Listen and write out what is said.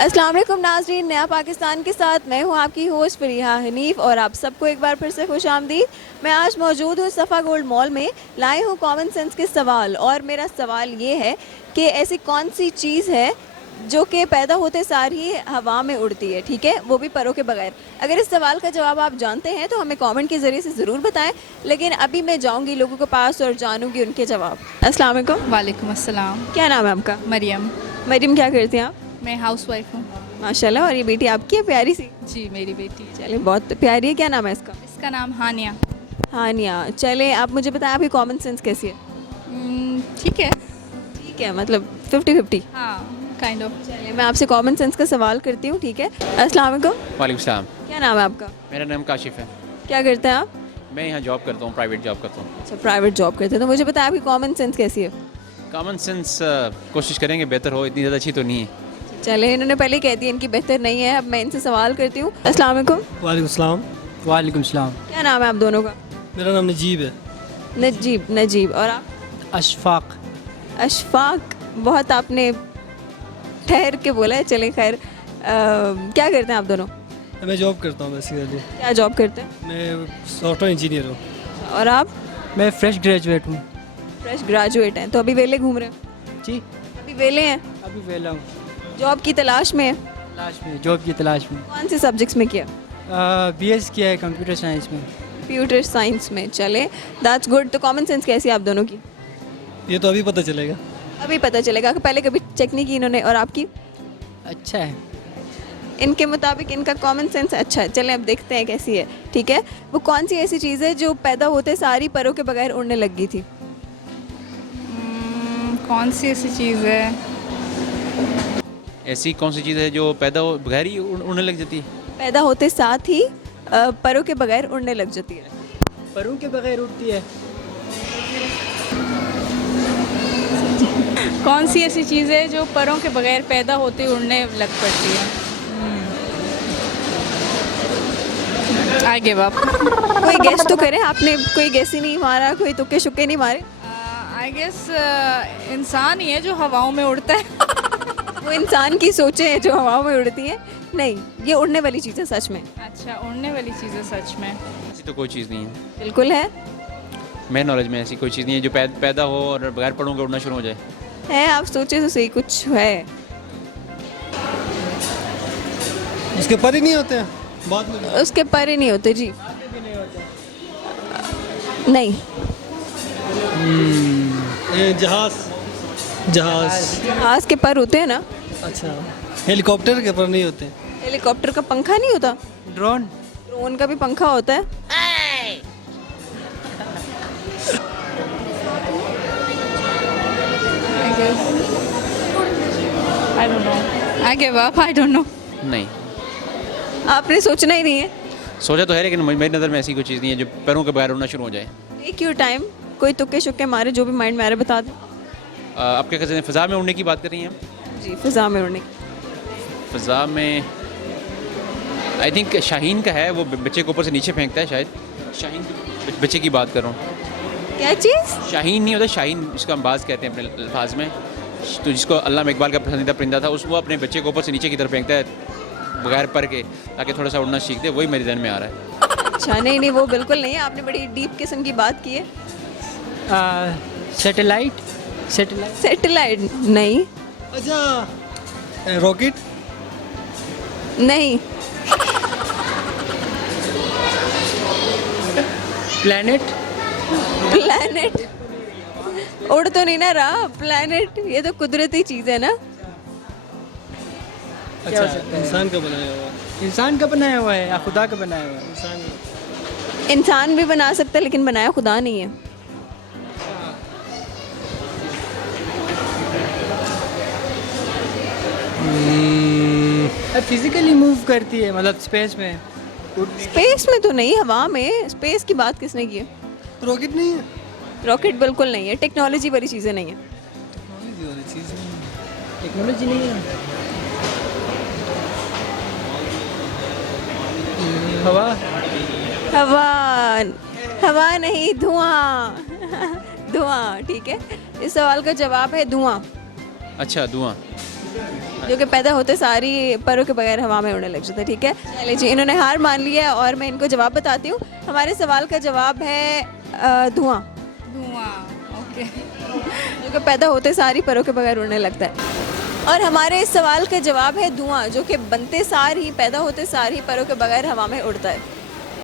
अस्सलाम वालेकुम नाज़रीन, नया पाकिस्तान के साथ मैं हूं आपकी होस्ट फरीहा हनीफ और आप सबको एक बार फिर से खुश आमदीद। मैं आज मौजूद हूं सफ़ा गोल्ड मॉल में, लाई हूं कॉमन सेंस के सवाल। और मेरा सवाल ये है कि ऐसी कौन सी चीज़ है जो कि पैदा होते सार ही हवा में उड़ती है, ठीक है, वो भी परों के बगैर। अगर इस सवाल का जवाब आप जानते हैं तो हमें कमेंट के ज़रिए से ज़रूर बताएं। लेकिन अभी मैं जाऊंगी लोगों के पास और जानूंगी उनके जवाब। अस्सलाम वालेकुम। वालेकुम अस्सलाम। क्या नाम है आपका? मरियम। मरीम, क्या करती हैं आप? मैं हाउसवाइफ हूँ। माशाल्लाह। और ये बेटी आपकी है, प्यारी सी? जी मेरी बेटी। चले, बहुत प्यारी है। क्या नाम है इसका? इसका नाम हानिया। हानिया। चले, आप मुझे बताएं आपकी कॉमन सेंस कैसी है? ठीक है। ठीक है, मतलब 50-50? हाँ काइंड ऑफ। चलिए, मैं आपसे कॉमन सेंस का सवाल करती हूँ, ठीक है? अस्सलाम वालेकुम। वालेकुम सलाम। क्या नाम है आपका? मेरा नाम काशिफ है। क्या करते हैं आप? मैं यहाँ जॉब करता हूँ, प्राइवेट जॉब करता हूँ। अच्छा, प्राइवेट जॉब करते हैं। तो मुझे बताएं आपकी कॉमन सेंस कैसी है? कॉमन सेंस कोशिश करेंगे बेहतर हो, इतनी ज़्यादा अच्छी तो नहीं है। चले, इन्होंने पहले कह दिया इनकी बेहतर नहीं है। अब मैं इनसे सवाल करती हूँ। अस्सलाम वालेकुम। वालेकुम सलाम। वालेकुम सलाम। क्या नाम है आप दोनों का? मेरा नाम नजीब है। नजीब। नजीब। और आप? अशफाक। अशफाक। बहुत आपने ठहर के बोला है। चले खैर, क्या करते हैं आप दोनों? मैं जॉब करता हूँ बेसिकली। क्या जॉब करते हैं? मैं सॉफ्टवेयर इंजीनियर हूँ। और आप? मैं फ्रेश ग्रेजुएट हूँ। फ्रेश ग्रेजुएट हैं, तो अभी वेले घूम रहे हैं? जी अभी वेले हैं, अभी वेला हूँ। जॉब की तलाश में हैं? तलाश में, जॉब की तलाश में। कौन से सब्जेक्ट्स में किया? बीएस किया है कंप्यूटर साइंस में। कंप्यूटर साइंस में। चले, दैट्स गुड। तो कॉमन सेंस कैसी है आप दोनों की? ये तो अभी पता चलेगा। अभी पता चलेगा, पहले कभी चेक नहीं की इन्होंने। और आपकी? अच्छा है। इनके मुताबिक इनका कॉमन सेंस अच्छा है। चलें, अब देखते हैं कैसी है, ठीक है? वो कौन सी ऐसी चीज़ है जो पैदा होते सारी परों के बगैर उड़ने लग गई थी? कौन सी ऐसी चीज़ है? ऐसी कौन सी चीज़ है जो पैदा हो बगैर ही उड़ने लग जाती है? पैदा होते साथ ही परों के बगैर उड़ने लग जाती है। परों के बगैर उड़ती है। कौन सी ऐसी चीज़ है जो परों के बगैर पैदा होते उड़ने लग पड़ती है? I give up. कोई गेस तो करें। आपने कोई गेस ही नहीं मारा, कोई तुक्के शुक्के नहीं मारे? आई गेस इंसान ही है जो हवाओं में उड़ता है। वो इंसान की सोचें हैं जो हवाओं में उड़ती हैं। नहीं, ये उड़ने वाली चीज़ है सच में। अच्छा, उड़ने वाली चीज़ है सच में। ऐसी तो कोई चीज़ नहीं है। बिल्कुल है। मेरे नॉलेज में ऐसी कोई चीज़ नहीं है जो पैदा हो और बगैर पड़ों के उड़ना शुरू हो जाए। है, आप सोचे तो सही, कुछ है। उसके पर ही नहीं होते हैं बाद में। उसके पर ही नहीं होते जी। नहीं। ये जहाज। जहाज। जहाज के पर होते हैं ना। अच्छा, हेलीकॉप्टर के पर नहीं होते। हेलीकॉप्टर का पंखा नहीं होता? ड्रोन। ड्रोन का भी पंखा होता है। I don't know. I give up. I don't know. नहीं, आपने सोचना ही नहीं है। सोचा तो है लेकिन मेरी नज़र में ऐसी कोई चीज़ नहीं है जो पैरों के बगैर उड़ना शुरू हो जाए। Take your time. कोई तुक्के शुक्के मारे, जो भी माइंड में आ रहा है बता दें। आप क्या कहते हैं, फ़ज़ा में उड़ने की बात कर रही हैं आप? जी, फिजा में उड़ने। फ़ज़ा में आई थिंक शाहीन का है, वो बच्चे को ऊपर से नीचे फेंकता है शायद। शाहीन बच्चे की बात कर रहा हूँ। क्या चीज़? शाहीन नहीं होता, शाहीन जिसको हम बाज़ कहते हैं अपने अल्फाज में। तो जिसको अल्लामा इकबाल का पसंदीदा परिंदा था, उस वो अपने बच्चे को ऊपर से नीचे की तरफ फेंकता है बगैर पर के, ताकि थोड़ा सा उड़ना सीख दे। वही मेरे ज़हन में आ रहा है। अच्छा, नहीं नहीं, वो बिल्कुल नहीं है। आपने बड़ी डीप किस्म की बात की है। सैटेलाइट। सैटेलाइट। सैटेलाइट नहीं। अच्छा, रॉकेट। नहीं। प्लैनेट। प्लैनेट। उड़ तो नहीं ना रहा प्लैनेट, ये तो कुदरती चीज़ है ना। अच्छा, इंसान का बनाया हुआ। इंसान का बनाया हुआ है या खुदा का बनाया हुआ है? इंसान का। इंसान भी बना सकता है लेकिन बनाया खुदा नहीं है। फिजिकली मूव करती है, मतलब स्पेस में। स्पेस में तो नहीं, हवा में। स्पेस की बात किसने की है? रॉकेट नहीं है। रॉकेट बिल्कुल नहीं है। टेक्नोलॉजी वाली चीज़ें नहीं है। टेक्नोलॉजी वाली चीज़ नहीं है। टेक्नोलॉजी नहीं है। हवा। हवा। हवा नहीं, धुआं। धुआं, ठीक है। इस सवाल का जवाब है धुआं। अच्छा, धुआं। जो कि पैदा होते सारी परों के बगैर हवा में उड़ने लग जाते हैं, ठीक है। चलिए जी, इन्होंने हार मान ली है और मैं इनको जवाब बताती हूँ। हमारे सवाल का जवाब है धुआं, धुआं, ओके। जो कि पैदा होते सारी परों के बगैर उड़ने लगता है। और हमारे इस सवाल का जवाब है धुआं, जो कि बनते सार ही, पैदा होते सार ही परों के बगैर हवा में उड़ता है।